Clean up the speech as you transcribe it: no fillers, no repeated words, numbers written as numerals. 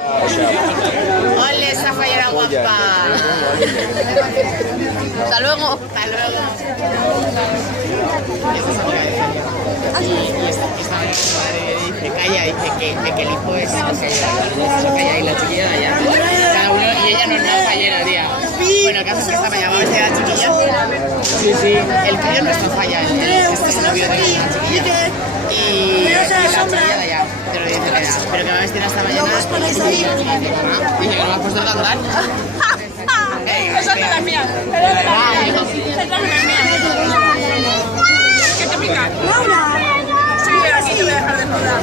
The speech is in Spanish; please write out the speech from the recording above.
Ole, esa fallera guapa. Hasta luego. Hasta luego. Y esta madre dice, calla, dice que el hijo es calla y la chiquilla de allá. Cada uno, y ella no es una fallera, tía. Bueno, el caso es que esta mañana va a vestir a la chiquilla. Sí, sí. El crío no está falla, este es el novio de la chiquilla. Y la chiquilla de allá, te lo dice que era. Pero que va a vestir esta mañana. Dice que no me has puesto el andar. Esa es la mía. Esa es la mía. ¿Qué te pica? Sí, aquí te voy a dejar de joder.